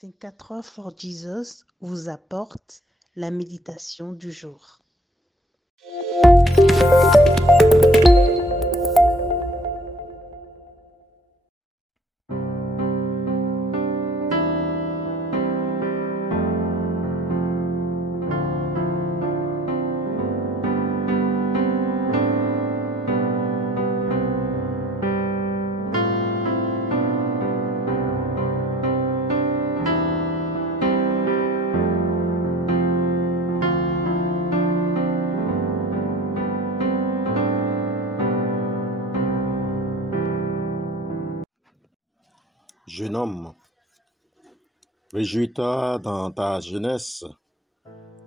Think 4 for Jesus vous apporte la méditation du jour. Jeune homme, réjouis-toi dans ta jeunesse,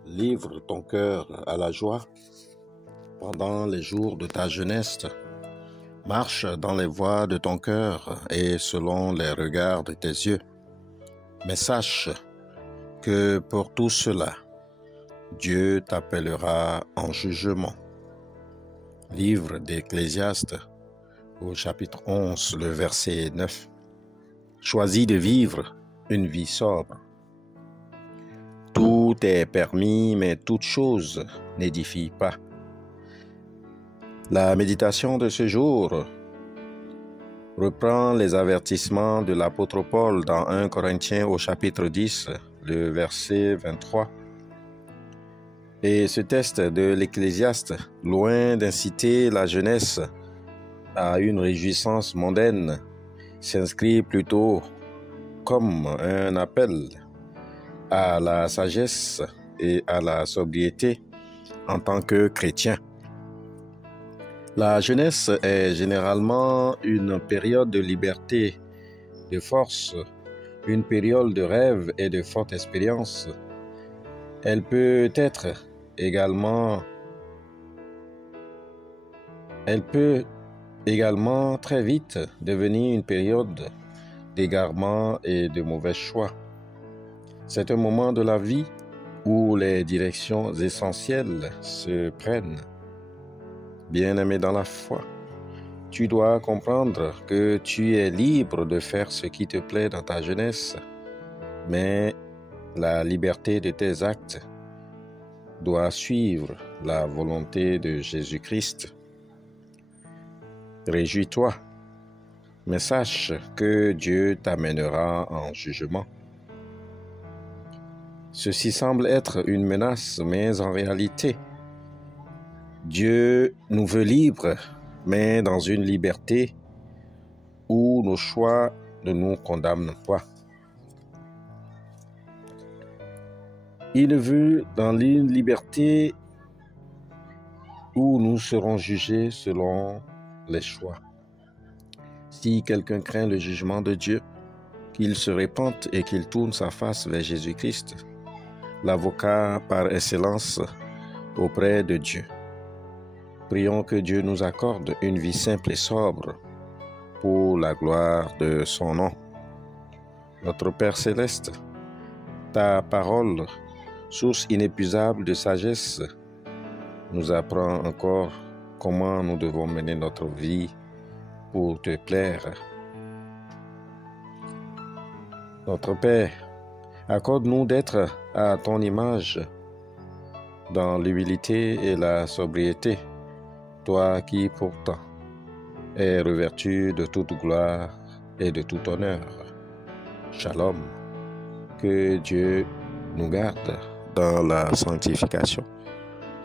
livre ton cœur à la joie. Pendant les jours de ta jeunesse, marche dans les voies de ton cœur et selon les regards de tes yeux. Mais sache que pour tout cela, Dieu t'appellera en jugement. Livre d'Ecclésiaste, au chapitre 11, le verset 9. Choisis de vivre une vie sobre. Tout est permis, mais toute chose n'édifie pas. La méditation de ce jour reprend les avertissements de l'apôtre Paul dans 1 Corinthiens au chapitre 10, le verset 23. Et ce texte de l'Ecclésiaste, loin d'inciter la jeunesse à une réjouissance mondaine, s'inscrit plutôt comme un appel à la sagesse et à la sobriété en tant que chrétien. La jeunesse est généralement une période de liberté, de force, une période de rêve et de forte expérience. Elle peut également très vite devenir une période d'égarement et de mauvais choix. C'est un moment de la vie où les directions essentielles se prennent. Bien-aimé dans la foi, tu dois comprendre que tu es libre de faire ce qui te plaît dans ta jeunesse, mais la liberté de tes actes doit suivre la volonté de Jésus-Christ. Réjouis-toi, mais sache que Dieu t'amènera en jugement. Ceci semble être une menace, mais en réalité, Dieu nous veut libres, mais dans une liberté où nos choix ne nous condamnent pas. Il veut dans une liberté où nous serons jugés selon les choix. Si quelqu'un craint le jugement de Dieu, qu'il se repente et qu'il tourne sa face vers Jésus-Christ, l'avocat par excellence auprès de Dieu. Prions que Dieu nous accorde une vie simple et sobre pour la gloire de son nom. Notre Père céleste, ta parole, source inépuisable de sagesse, nous apprend encore comment nous devons mener notre vie pour te plaire. Notre Père, accorde-nous d'être à ton image dans l'humilité et la sobriété, toi qui pourtant es revêtu de toute gloire et de tout honneur. Shalom. Que Dieu nous garde dans la sanctification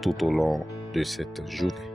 tout au long de cette journée.